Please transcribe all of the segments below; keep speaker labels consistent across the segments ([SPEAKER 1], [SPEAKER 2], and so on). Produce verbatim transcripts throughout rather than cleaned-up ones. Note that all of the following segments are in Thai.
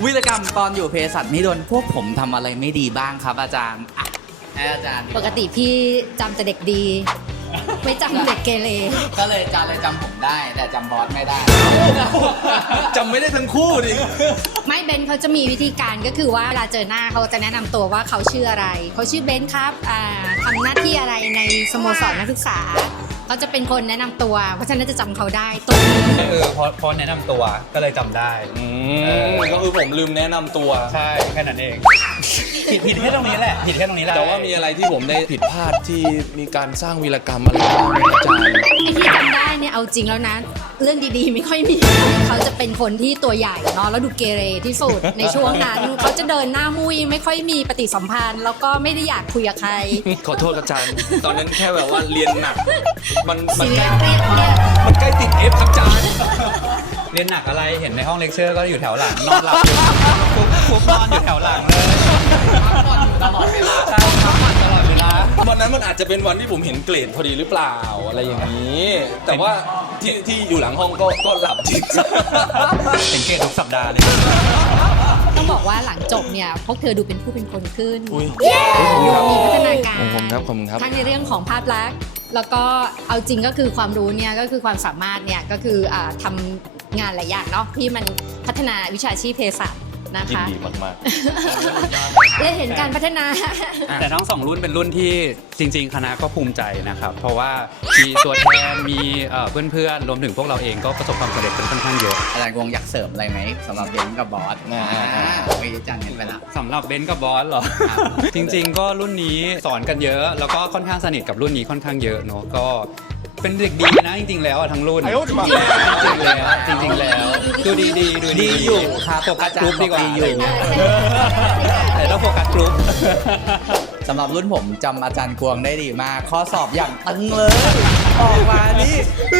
[SPEAKER 1] วิรกรรมตอนอยู่เภสัชนี่โดนพวกผมทำอะไรไม่ดีบ้างครับอาจารย์อ่ะให้อาจารย์
[SPEAKER 2] ปกติพี่จำแต่เด็กดี ไม่จำเด็กเกเร
[SPEAKER 1] ก็เลยอาจารย์เลยจำผมได้ แต่จำบอสไม่ได้
[SPEAKER 3] จำไม่ได้ทั้งคู่ดิ
[SPEAKER 2] ไม่เบนเขาจะมีวิธีการก็คือว่าเวลาเจอหน้าเขาจะแนะนำตัวว่าเขาชื่ออะไรเขาชื่อเบนครับอ่าทำหน้าที่อะไรในสโมสรนักศึกษาเขาจะเป็นคนแนะนำตัวเพราะฉะนั้นจะจำเขาได้ตรงนี้
[SPEAKER 4] เออพอพอแนะนำตัวก็เลยจำได้
[SPEAKER 3] อืมก็คือผมลืมแนะนำตัว
[SPEAKER 4] ใช่แค่นั้นเอง ผิดผิดแค่ตรงนี้แหละผิดแค่ตรงนี้แหละ
[SPEAKER 3] แต่ว่ามีอะไรที่ผมได้ผิดพลาดที่มีการสร้างวีรกรรมอะไรบ้างไหมอาจารย์
[SPEAKER 2] ไอ้ที่จำได้เนี่ยเอาจริงแล้วนะเรื่องดีๆไม่ค่อยมีเขาจะเป็นคนที่ตัวใหญ่เนาะแล้วดูเกเรที่สุดในช่วงนั้นเขาจะเดินหน้ามุยไม่ค่อยมีปฏิสัมพันธ์ แล้วก็ไม่ได้อยากคุยกับใคร
[SPEAKER 3] ขอโทษอาจารย์ ตอนนั้นแค่แบบว่าเรียนหนัก มันมัน
[SPEAKER 2] เสี
[SPEAKER 3] ใก
[SPEAKER 2] ย
[SPEAKER 3] ล้
[SPEAKER 2] เครียดเครียด
[SPEAKER 3] มันใกล้ติดเอฟครับอาจารย์
[SPEAKER 4] เรียนหนักอะไรเห็นในห้องเลคเชอร์ก็อยู่แถวหลังนอนหลับอยู่ฟุบฟุบนอนอยู่แถวหลังเลย
[SPEAKER 1] พักผ่อนอยู่ตลอดเวลา
[SPEAKER 4] ใช่พักผ่อนตลอดเวลา
[SPEAKER 3] วันนั้นมันอาจจะเป็นวันที่ผมเห็นเกรดพอดีหรือเปล่าอะไรอย่างนี้ แต่ว่าที่ที่อยู่หลังห้องก็ก็หลับจริง
[SPEAKER 4] เห็นเกรดทุกสัปดาห์เลย
[SPEAKER 2] ต้องบอกว่าหลังจบเนี่ยพวกเธอดูเป็นผู้เป็นคนขึ้น
[SPEAKER 3] อุ๊ย
[SPEAKER 2] มีพัฒนาการ
[SPEAKER 3] ขอบคุณครับขอบคุณครับ
[SPEAKER 2] ทั้งในเรื่องของภาพลักษณ์แล้วก็เอาจริงก็คือความรู้เนี่ยก็คือความสามารถเนี่ยก็คืออ่าทำงานหลายอย่างเนาะที่มันพัฒนาวิชาชีพเภสัชนะ
[SPEAKER 3] ยิน
[SPEAKER 2] คะ
[SPEAKER 3] ดีมาก
[SPEAKER 2] ได้เห็นการพัฒนา
[SPEAKER 4] แต่ทั้งสองรุ่นเป็นรุ่นที่จริง ๆ คณะก็ภูมิใจนะครับ เพราะว่ามีตัวแทนมีเอ่อเพื่อนๆรวมถึงพวกเราเองก็ประสบความสำเร็จกันค่อนข้างเยอะ
[SPEAKER 1] อาจารย์กวงอยากเสริมอะไรไหมสำหรับเบนซ์กับบอส
[SPEAKER 3] อ่า
[SPEAKER 1] อ่าไปอาจารย์กันไปละ
[SPEAKER 4] สำหรับเบนซ์กับบอสเหรอ
[SPEAKER 1] ครับ
[SPEAKER 4] จริงๆ ก็รุ่นนี้สอนกันเยอะ แล้วก็ค่อนข้างสนิทกับรุ่นนี้ค่อนข้างเยอะเนอะก็เป็นเด็กดีนะจริงๆ แล้วอะทั้งรุ่น
[SPEAKER 3] ไอ้โอ้จริง
[SPEAKER 4] จริงๆแล้วจริงๆแล้วดูดีดีดู
[SPEAKER 1] ดีอยู่ครับ
[SPEAKER 4] โฟกัสกรุ๊ปดีกว่า
[SPEAKER 1] ดีอยู่
[SPEAKER 4] แต่ต้องโฟกัสกรุ๊ป
[SPEAKER 1] สำหรับรุ่นผมจำอาจารย์กวงได้ดีมาก ข้อสอบอย่างตึงเลย ออกมานี่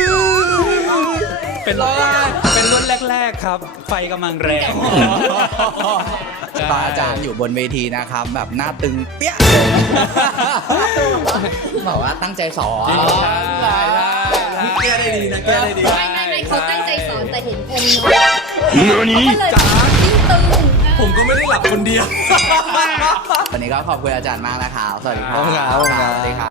[SPEAKER 4] เป็นเป็นรุ่นแรก ๆ ครับ ไฟกำลังแรง
[SPEAKER 1] ตอนอาจารย์อยู่บนเวทีนะครับ แบบหน้าตึงเปี้ยบอกว่าตั้งใจสอน
[SPEAKER 4] ใช่ใช่ใช่
[SPEAKER 3] แก้ได้ดีนะแก้ได้ดี
[SPEAKER 2] ไม่ไม่ไม่เขาตั้งใจสอนแต่เห็นองค์น้อยเขาก็เลยยิ่งตึง
[SPEAKER 3] ผมก็ไม่ได้หลับคนเดียว
[SPEAKER 1] วันนี้ก็ขอบคุณอาจารย์มากนะครับ สวัสดีครั
[SPEAKER 3] ขอบคุณครับขอบคุณครับ
[SPEAKER 1] สวัสดีครับ